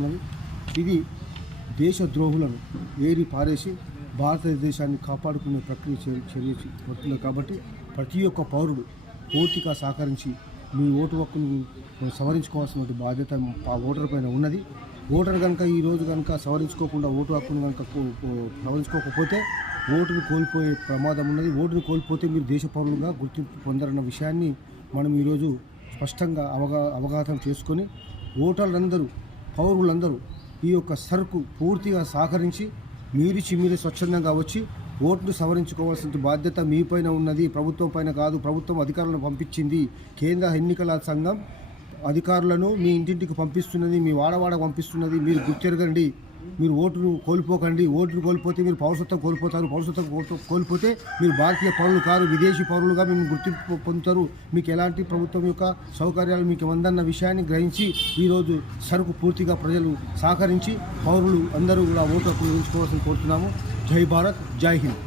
ఉన్నది. ఇది దేశద్రోహులను ఏరి పారేసి భారతదేశాన్ని కాపాడుకునే ప్రక్రియ చర్య పడుతుంది. కాబట్టి ప్రతి ఒక్క పౌరుడు పూర్తిగా సహకరించి మీ ఓటు హక్కును సవరించుకోవాల్సిన బాధ్యత ఆ ఓటర్ పైన ఉన్నది. ఓటర్ కనుక ఈరోజు కనుక సవరించుకోకుండా ఓటు హక్కును కనుక సవరించుకోకపోతే ఓటును కోల్పోయే ప్రమాదం ఉన్నది. ఓటును కోల్పోతే మీరు దేశ పౌరులుగా గుర్తింపు పొందరన్న విషయాన్ని మనం ఈరోజు స్పష్టంగా అవగాహన చేసుకొని ఓటర్లందరూ పౌరులందరూ ఈ యొక్క సరుకు పూర్తిగా సహకరించి మీరు స్వచ్ఛందంగా వచ్చి ఓటును సవరించుకోవాల్సిన బాధ్యత మీపైన ఉన్నది, ప్రభుత్వం పైన కాదు. ప్రభుత్వం అధికారులను పంపించింది. కేంద్ర ఎన్నికల సంఘం అధికారులను మీ ఇంటింటికి పంపిస్తున్నది, మీ వాడవాడ పంపిస్తున్నది. మీరు గుర్తెరగండి, మీరు ఓటును కోల్పోకండి. ఓటును కోల్పోతే మీరు పౌరసత్వం కోల్పోతారు. పౌరసత్వం కోల్పోతే మీరు భారతీయ పౌరులు కాదు, విదేశీ పౌరులుగా మేము గుర్తింపు పొందుతారు. మీకు ఎలాంటి ప్రభుత్వం యొక్క సౌకర్యాలు మీకు ఉందన్న విషయాన్ని గ్రహించి ఈరోజు సరుకు పూర్తిగా ప్రజలు సహకరించి పౌరులు అందరూ కూడా ఓటు హక్కును ఉంచుకోవాల్సింది కోరుతున్నాము. జై భారత్, జై హింద్.